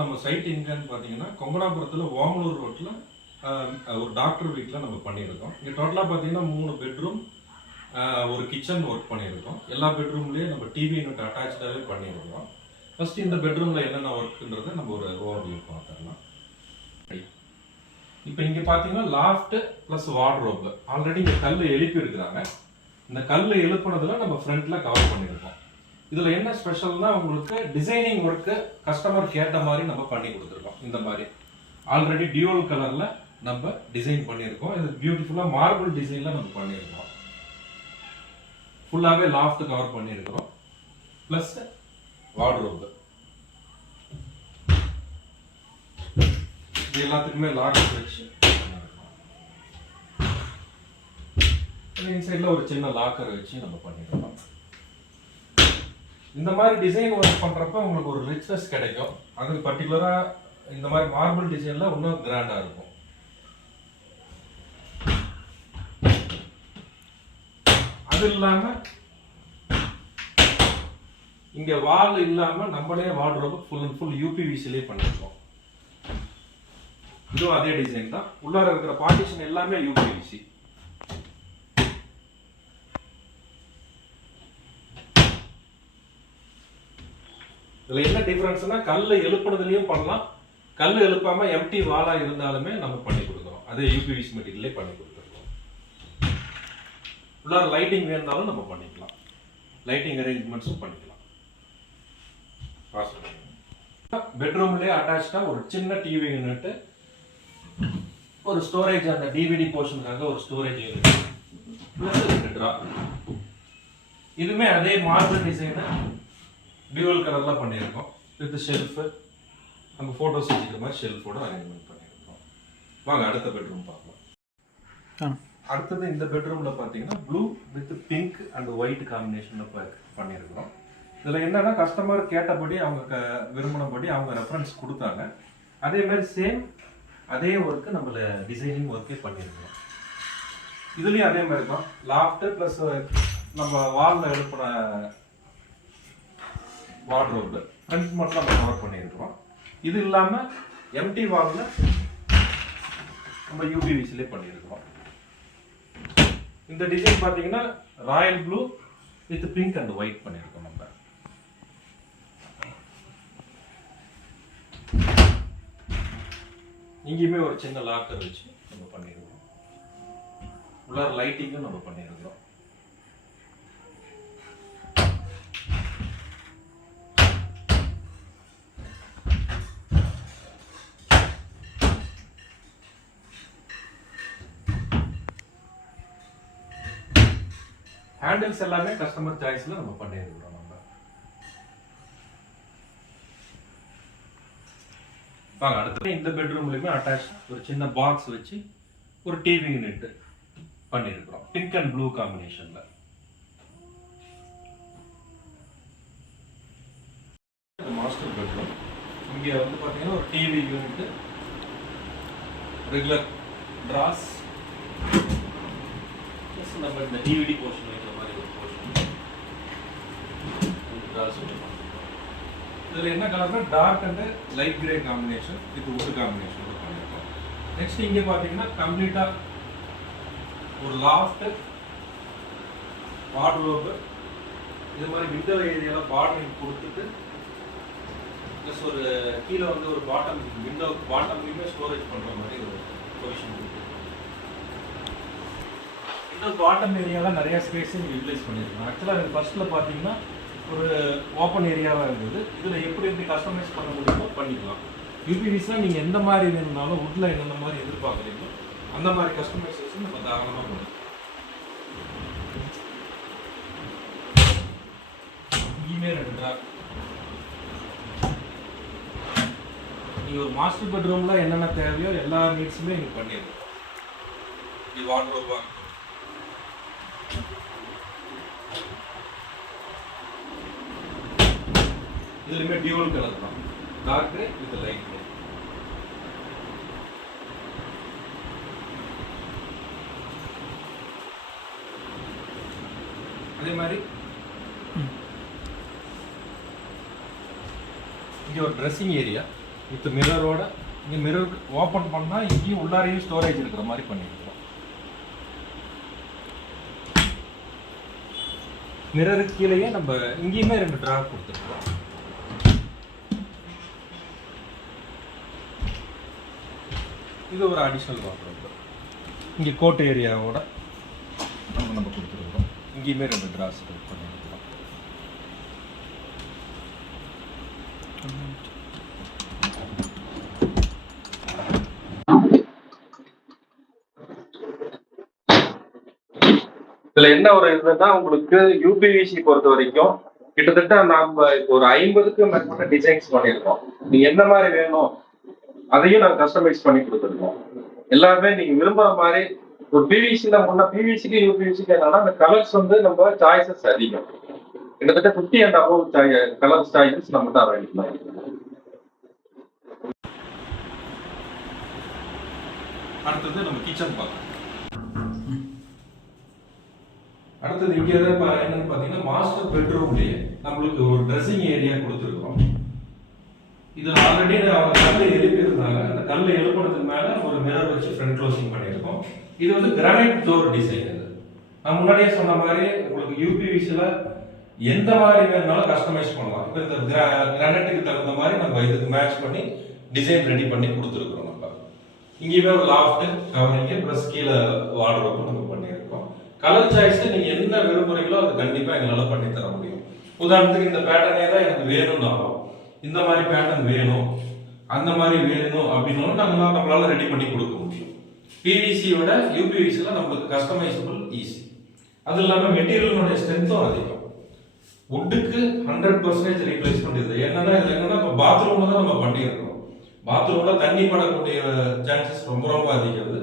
நம்ம சைட் எங்கன்னு பார்த்தீங்கன்னா கொங்கனாபுரத்தில் ஓமலூர் ரோட்டில் ஒரு டாக்டர் வீட்டில் நம்ம பண்ணியிருக்கோம். இங்கே டோட்டலாக பார்த்தீங்கன்னா 3 பெட்ரூம், ஒரு கிச்சன் ஒர்க் பண்ணியிருக்கோம். எல்லா பெட்ரூம்லேயும் நம்ம டிவி யூனிட் அட்டாச்சாகவே பண்ணியிருக்கோம். ஃபர்ஸ்ட் இந்த பெட்ரூமில் என்னென்ன ஒர்க்குன்றதை நம்ம ஒரு ஓவர்வியூ பார்த்துடலாம். இப்போ இங்கே பார்த்தீங்கன்னா லாஃப்ட் ப்ளஸ் வார்ட்ரோப் ஆல்ரெடி இங்கே கல் எழுப்பி இருக்கிறாங்க. இந்த கல் எழுப்புனதில் நம்ம ஃப்ரண்ட்டில் கவர் பண்ணியிருக்கோம். இதில் என்ன ஸ்பெஷல்னா உங்களுக்கு டிசைனிங் ஒர்க்கு கஸ்டமர் கேட்ட மாதிரி நம்ம பண்ணி கொடுத்துருக்கோம். இந்த மாதிரி ஆல்ரெடி டியூவல் கலரில் நம்ம டிசைன் பண்ணியிருக்கோம். இது பியூட்டிஃபுல்லாக மார்பிள் டிசைனில் நம்ம பண்ணியிருக்கோம். ஃபுல்லாகவே லாஃப்ட் கவர் பண்ணியிருக்கிறோம். ப்ளஸ் வார்ட்ரோப் இது எல்லாத்துக்குமே லாக் வச்சு இன்சைடில் ஒரு சின்ன லாக்கர் வச்சு நம்ம பண்ணியிருக்கோம். இந்த மாதிரி டிசைன் ஒர்க் பண்ணுறப்ப உங்களுக்கு ஒரு ரிச்னஸ் கிடைக்கும். அது பர்டிகுலராக இந்த மாதிரி மார்பிள் டிசைனில் இன்னும் கிராண்டாக இருக்கும். அது இல்லாமல் இங்கே வால் இல்லாமல் நம்மளே வார்ட்ரோப் ஃபுல் அண்ட் ஃபுல் யூபிவிசிலே பண்ணியிருக்கோம். இதுவும் அதே டிசைன் தான். உள்ளார இருக்கிற பார்ட்டிஷன் எல்லாமே யூபிவிசி. இதுல என்ன டிஃபரன்ஸ்னா கல்லை எழுப்புனதுலயும் பண்ணலாம், கல் எழுப்பாம எம்டி வாலா இருந்தாலுமே நம்ம பண்ணி கொடுக்குறோம். அதே யூபிவிசி மெட்டீரியலே பண்ணி கொடுத்துருக்கோம். உள்ளார லைட்டிங் வேணுனாலும் நம்ம பண்ணிக்கலாம், லைட்டிங் அரேஞ்ச்மெண்ட்ஸும் பண்ணிக்கலாம். பெட்ரூம்லேயே அட்டாச்சா ஒரு சின்ன டிவி யூனிட், ஒரு ஸ்டோரேஜ், அந்த டிவிடி போர்ஷனுக்காக ஒரு ஸ்டோரேஜ் யூனிட், இதுமே அதே மார்பிள் டிசைன் டியூவல் கலர்ல பண்ணியிருக்கோம். வித் ஷெல்ஃப், நம்ம போட்டோஸ் வச்சுக்கிற மாதிரி ஷெல்ஃபோட அரேஞ்ச்மெண்ட் பண்ணியிருக்கோம். வாங்க அடுத்த பெட்ரூம் பார்க்கலாம். அடுத்தது இந்த பெட்ரூம்ல பார்த்தீங்கன்னா blue with pink and white காம்பினேஷன்ல பண்ணியிருக்கிறோம். இதில் என்னன்னா கஸ்டமர் கேட்டபடி அவங்க விரும்பினபடி அவங்க ரெஃபரன்ஸ் கொடுத்தாங்க. அதே மாதிரி சேம் அதே ஒர்க்கு நம்மள டிசைனிங் ஒர்க்கே பண்ணியிருக்கிறோம். இதுலேயும் அதே மாதிரி தான் லாஃப்ட் ப்ளஸ் நம்ம வால்ல எழுப்பின வார்ட்ரோப் ஃப்ரண்ட் மட்டும் நம்ம கவர் பண்ணியிருக்கிறோம். இது இல்லாமல் எம்டி வால்ல நம்ம யூபிவிசிலே பண்ணியிருக்கிறோம். இந்த டிசைன் பார்த்தீங்கன்னா Royal blue with pink and white பண்ணியிருக்கோம். நம்ம இங்கேயுமே ஒரு சின்ன லாக்கர் வச்சு நம்ம பண்ணியிருக்கிறோம். உள்ளார லைட்டிங்கும் நம்ம பண்ணியிருக்கிறோம். ஹேண்டில்ஸ் எல்லாமே கஸ்டமர் சாய்ஸ்ல நம்ம பண்ணியிருக்கிறோம். நம்ம அடுத்து இந்த பெட்ரூம்லயுமே அட்டாச் ஒரு சின்ன பாக்ஸ் வச்சு ஒரு டிவி யூனிட் பண்ணியிருக்கிறோம். பிங்க் அண்ட் ப்ளூ காம்பினேஷன்ல. Master bedroom. இங்க வந்து பாத்தீங்கன்னா ஒரு டிவி யூனிட், ரெகுலர் டிராஸ், நம்ம இந்த டிவிடி போர்ஷன் வைக்கிற மாதிரி ஒரு போர்ஷன் டிராஸ். இதில் என்ன கலர்னா dark and light grey combination with wood combination பண்ணியிருக்கோம். நெக்ஸ்ட் இங்கே பார்த்தீங்கன்னா கம்ப்ளீட்டாக ஒரு லாஃப்ட், வார்ட்ரோப், இது மாதிரி விண்டோ ஏரியாவில் பார்டரிங் கொடுத்துட்டு ப்ளஸ் ஒரு கீழே வந்து ஒரு பாட்டம் விண்டோ பாட்டம்லையுமே ஸ்டோரேஜ் பண்ணுற மாதிரி ஒரு பொசிஷன் கொடுத்துருக்கோம். இந்த பாட்டம் ஏரியாவில் நிறைய ஸ்பேஸையும் யூட்டிலைஸ் பண்ணியிருக்கோம். ஆக்சுவலாக இது ஃபர்ஸ்ட்டில் பார்த்தீங்கன்னா ஒரு ஓப்பன் ஏரியாவாக இருந்தது. இதில் எப்படி எப்படி கஸ்டமைஸ் பண்ண முடியுமோ பண்ணிக்கலாம். யூபிவிஸில் நீங்கள் எந்த மாதிரி வேணும்னாலும் வுட்டில் என்னென்ன மாதிரி எதிர்பார்க்குறீங்களோ அந்த மாதிரி கஸ்டமைசேஷன் நம்ம தாராளமாக பண்ணலாம். இங்கேயுமே 2 ட்ரார். நீங்கள் ஒரு மாஸ்டர் பெட்ரூமில் என்னென்ன தேவையோ எல்லா நீட்ஸுமே நீங்கள் பண்ணிடலாம். இது வார்ட்ரோபாக இதுலயுமே டியூவல் கலர் தான், dark grey with light grey. அதே மாதிரி இங்க ஒரு ட்ரெஸ்ஸிங் ஏரியா, வித் மிரரோட. இங்கே மிரர் ஓப்பன் பண்ணால் இங்கேயும் உள்ளாரையும் ஸ்டோரேஜ் இருக்கிற மாதிரி பண்ணியிருக்கோம். மிரருக்கு கீழேயே நம்ம இங்கேயுமே 2 ட்ராப் கொடுத்துருக்கோம். இது ஒரு அடிஷ்னல் வாட்ரோப். இங்கே கோட் ஏரியாவோட நம்ம கொடுத்துருக்கோம். இங்கேயுமே 2 ட்ராஸ் பண்ணியிருக்கோம். இதுல என்ன ஒரு இதுன்னா, உங்களுக்கு யூபிவிசி பொறுத்த வரைக்கும் கிட்டத்தட்ட நாம இப்போ ஒரு 50க்கும் மேற்பட்ட டிசைன்ஸ் பண்ணியிருக்கோம். நீங்க எந்த மாதிரி வேணும் அதையும் நாங்க கஸ்டமைஸ் பண்ணி கொடுத்துருக்கோம். எல்லாமே நீங்க விரும்புற மாதிரி. ஒரு பிவிசில முன்ன பிவிசிக்கு யூபிவிசிக்கு என்னன்னா, அந்த கலர்ஸ் வந்து நம்ம சாய்ஸஸ் அதிகம். கிட்டத்தட்ட 50 அண்ட் அபவ் கலர் சாய்ஸஸ் நம்ம தான் அவைலபிள். அடுத்தது நம்ம கிச்சன் பார்க்கலாம். அடுத்தது இங்க என்னன்னு பாத்தீங்கன்னா, மாஸ்டர் பெட்ரூம்லயே நம்மளுக்கு ஒரு ட்ரெஸ்ஸிங் ஏரியா கொடுத்துருக்கோம். இது ஆல்ரெடி அவங்க கல்லை எழுப்பியிருந்தாங்க. அந்த கல்லை எழுப்பினதுக்கு மேல ஒரு மிரர் வச்சு ஃப்ரண்ட் க்ளோசிங் பண்ணியிருக்கோம். இது வந்து கிரானைட் டோர் டிசைன். இது நான் முன்னாடியே சொன்ன மாதிரி உங்களுக்கு யூபிவிசில எந்த மாதிரி வேணும்னாலும் கஸ்டமைஸ் பண்ணலாம். இப்போ இந்த கிரானைட்டுக்கு தகுந்த மாதிரி நம்ம இதுக்கு மேட்ச் பண்ணி டிசைன் ரெடி பண்ணி கொடுத்துருக்குறோம். நம்ம இங்கேயுமே ஒரு லாஃப்ட் கவரிங்க ப்ளஸ் கீழே வார்ட்ரோப் நம்ம பண்ணியிருக்கோம். கலர் சாய்ஸ் நீங்க என்ன விரும்புறீங்களோ அது கண்டிப்பா எங்களால பண்ணி தர முடியும். உதாரணத்துக்கு இந்த பேட்டர்னே தான் எனக்கு வேணும்னாலும், இந்த மாதிரி பேட்டர்ன் வேணும், அந்த மாதிரி வேணும் அப்படின்னாலும் நம்மளால ரெடி பண்ணி கொடுக்க முடியும். பிவிசியோட யூபிவிசில நம்மளுக்கு கஸ்டமைசபிள் ஈஸி. அது இல்லாம மெட்டீரியலோட ஸ்ட்ரென்த்தும் அதிகம். வுட்டுக்கு 100% ரீப்ளேஸ்மெண்ட் இது. என்னன்னா இப்போ பாத்ரூம்ல தான் நம்ம பண்ணியிருக்கோம். பாத்ரூம்ல தண்ணி படக்கூடிய சான்சஸ் ரொம்ப ரொம்ப அதிகம்.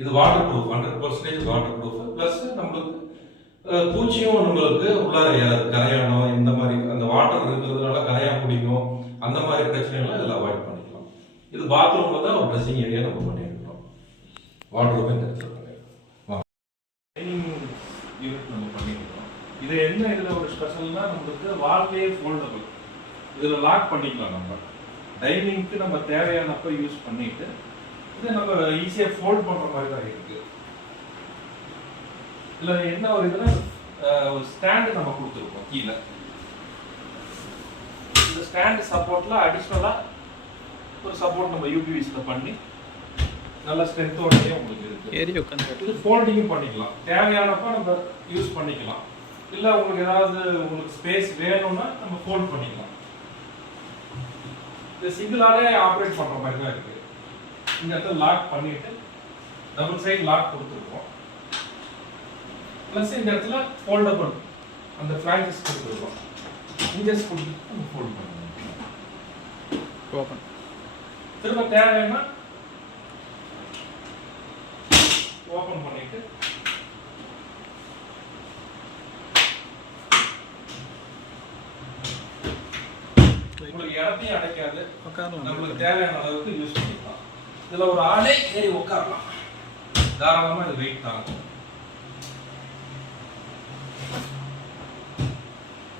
இது water proof, 100% water proof. Plus நம்மளுக்கு பூச்சியும் நம்மளுக்கு உள்ளார கரையானம், இந்த மாதிரி அந்த வாட்டர் இருக்கிறதுனால கரையா பிடிக்கும், அந்த மாதிரி பிரச்சனைகள்லாம் இதில் அவாய்ட் பண்ணிக்கலாம். இது பாத்ரூம்ல தான் ஒரு ட்ரெஸ்ஸிங் ஏரியா நம்ம பண்ணியிருக்கோம். வாட்டர் இந்த இடத்துல பண்ணியிருக்கோம். யூனிட் நம்ம பண்ணியிருக்கோம். இது என்ன இதில் ஒரு ஸ்பெஷல்னா, நம்மளுக்கு வால்லே ஃபோல்டபிள். இதில் லாக் பண்ணிக்கலாம். நம்ம டைனிங்க்கு நம்ம தேவையானப்ப யூஸ் பண்ணிட்டு இதை நம்ம ஈஸியாக ஃபோல்ட் பண்ணுற மாதிரி தான் இருக்கு. இல்லை என்ன ஒரு இதுனா, ஒரு ஸ்டாண்டு நம்ம கொடுத்துருக்கோம் கீழே. இந்த ஸ்டாண்டு சப்போர்ட்ல அடிஷ்னலாக ஒரு சப்போர்ட் நம்ம யூபிவிசியில் பண்ணி நல்ல ஸ்ட்ரென்த்தோடய உங்களுக்கு இருக்கு. இது ஃபோல்டிங்கும் பண்ணிக்கலாம். தேவையானப்ப நம்ம யூஸ் பண்ணிக்கலாம். இல்லை உங்களுக்கு ஏதாவது உங்களுக்கு ஸ்பேஸ் வேணும்னா நம்ம ஃபோல்ட் பண்ணிக்கலாம். இது சிங்கிளாலே ஆப்ரேட் பண்ணுற மாதிரி தான் இருக்கு. இந்த இடத்துல லாக் பண்ணிட்டு டபுள் சைடு லாக் கொடுத்துருக்கோம். ப்ளஸ் இந்த இடத்துல ஃபோல்டபிள் அந்த ஃபிளான்ஜஸ் கொடுத்துருக்கோம். இன்ஜஸ் கொடுத்துட்டு நம்ம ஃபோல்ட் பண்ணணும். ஓப்பன் திரும்ப தேவைன்னா ஓப்பன் பண்ணிட்டு உங்களுக்கு இடத்தையும் அடைக்காது, நம்மளுக்கு தேவையான அளவுக்கு யூஸ் பண்ணிக்கலாம். இதுல ஒரு ஆளே ஏறி உட்காரலாம். தாராளமா இது வெயிட் தாங்கும்.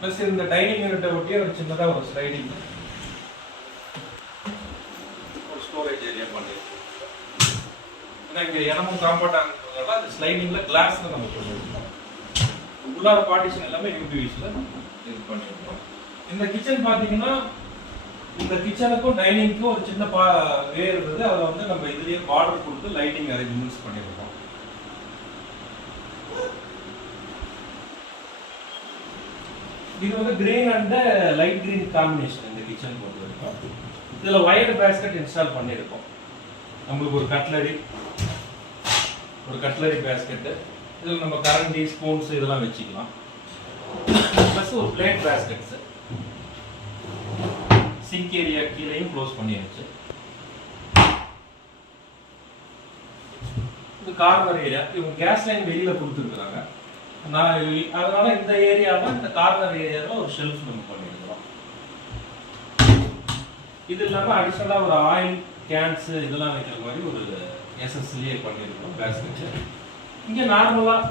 பிளஸ் இந்த டைனிங் யூனிட்டை ஒட்டியே ஒரு சின்னதா ஒரு ஸ்லைடிங் ஒரு ஸ்டோரேஜ் ஏரியா பண்ணிருக்கோம். ஏன்னா இங்க இடமும் காம்பவுண்ட் ஆகிறதுனால அந்த ஸ்லைடிங்ல கிளாஸ்ல நம்ம பண்ணிருக்கோம். உள்ளார பார்ட்டிஷன் எல்லாமே யூபிவிசில இது பண்ணிருக்கோம். இந்த கிச்சன் பாத்தீங்கன்னா, இந்த கிச்சனுக்கும் டைனிங்க்கும் ஒரு சின்ன வே இருந்தது. அதை வந்து நம்ம இதுலயே பார்டர் கொடுத்து லைட்டிங் அரேஞ்ச்மெண்ட்ஸ் பண்ணிருக்கோம். இது வந்து green and light green combination இந்த கிச்சன் பொறுத்தவரைக்கும். இதுல வயர்டு பேஸ்கெட் இன்ஸ்டால் பண்ணிருக்கோம். நம்மளுக்கு ஒரு கட்லரி பேஸ்கெட், இதுல நம்ம கரண்டி ஸ்பூன்ஸ் இதெல்லாம் வச்சுக்கலாம். பிளஸ் ஒரு பிளேட் பேஸ்கெட்ஸ், சிங்க் ஏரியா கீழேயும் க்ளோஸ் பண்ணியாச்சு. இது கார்னர் ஏரியா. இவங்க கேஸ் லைன் வெளியில கொடுத்துருக்குறாங்க. அதனால இந்த ஏரியாவில் இந்த கார்னர் ஏரியாவில் ஒரு ஷெல்ஃப் நம்ம பண்ணியிருக்கிறோம். இது இல்லாமல் அடிஷனலாக ஒரு ஆயில் கேன்ஸ் இதெல்லாம் வைக்கிற மாதிரி ஒரு எஸ்எஸ்லேயே பண்ணியிருக்கோம் பேஸ்கெட். இங்கே நார்மலாக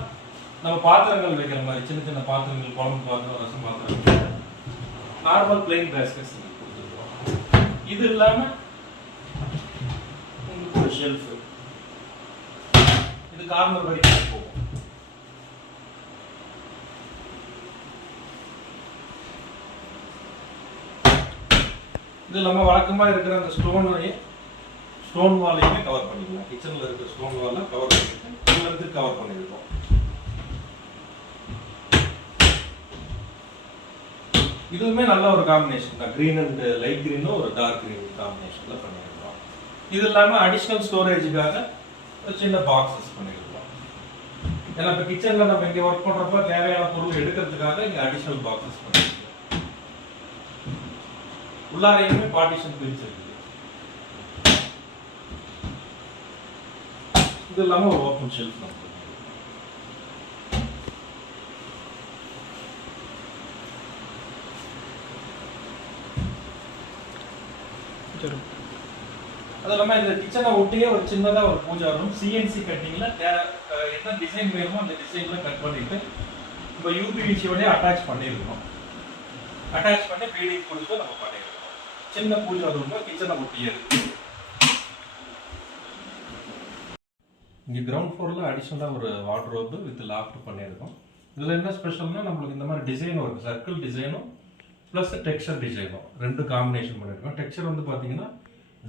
நம்ம பாத்திரங்கள் வைக்கிற மாதிரி சின்ன சின்ன பாத்திரங்கள், குழம்பு பாத்திரம், ரசம் பாத்திரம், நார்மல் பிளெயின் பேஸ்கெட்ஸ் கொடுத்துருக்கோம். இது இல்லாமல் ஷெல்ஃப். இது கார்னர் வரைக்கும் போகும். இது நம்ம வழக்கமா இருக்கிற அந்த ஸ்டோன் வாலையுமே கவர் பண்ணிக்கலாம். கிச்சன்ல இருக்கிற ஸ்டோன் வாலை கவர் பண்ணிட்டு உள்ள இருந்து கவர் பண்ணிருக்கோம். இதுவுமே நல்ல ஒரு காம்பினேஷன் தான். கிரீன் அண்ட் லைட் கிரீனும் ஒரு டார்க் கிரீன் காம்பினேஷன்ல பண்ணிருக்கோம். இது இல்லாம அடிஷனல் ஸ்டோரேஜுக்காக ஒரு சின்ன பாக்ஸஸ் பண்ணிருக்கோம். ஏன்னா இப்ப கிச்சன்ல நம்ம இங்க ஒர்க் பண்றப்ப தேவையான பொருள் எடுக்கிறதுக்காக இங்க அடிஷனல் பாக்ஸஸ் பண்ணிருக்கோம். உள்ளாரையுமே பார்ட்டிஷன் பிரிச்சிருக்கு. இது இல்லாம ஒரு ஓப்பன் ஷெல்ஃப் நம்ம அது இல்லாம இந்த கிச்சனை ஒட்டியே ஒரு சின்னதா ஒரு பூஜா ரூம் சிஎன்சி கட்டிங்ல என்ன டிசைன் வேணுமோ அந்த டிசைன்ல கட் பண்ணிட்டு இப்போ யூபிவிசியோட அட்டாச் பண்ணிருக்கோம். அட்டாச் பண்ணி பீடிங் கொடுத்து நம்ம பண்ணிருக்கோம். சின்ன பூஜா ரூம் கிச்சனை ஒட்டியே இருக்கு. இங்க கிரவுண்ட் ஃப்ளோர்ல அடிஷனலா ஒரு வார்ட்ரோப் வித் லாஃப்ட் பண்ணிருக்கோம். இதுல என்ன ஸ்பெஷல்னா நம்மளுக்கு இந்த மாதிரி டிசைன் ஒரு சர்க்கிள் டிசைனும் பிளஸ் டெக்ஸ்சர் டிசைனும் ரெண்டு காம்பினேஷன் பண்ணிருக்கோம். டெக்ஸ்சர் வந்து பாத்தீங்கன்னா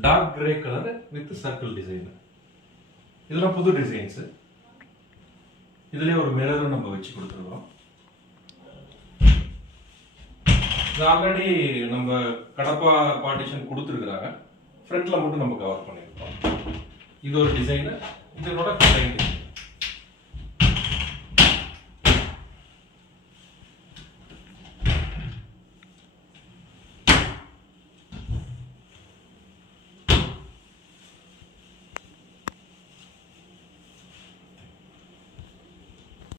dark grey colour with circle design. இதெல்லாம் புது டிசைன்ஸ். இதுலயே ஒரு மிரரும் நம்ம வச்சு கொடுத்துருக்கோம். இது ஆல்ரெடி நம்ம கடப்பா பார்ட்டிஷன் கொடுத்துருக்குறாங்க. ஃப்ரண்ட்ல மட்டும் நம்ம கவர் பண்ணியிருக்கோம். இது ஒரு டிசைன். இதனோட டிசைன்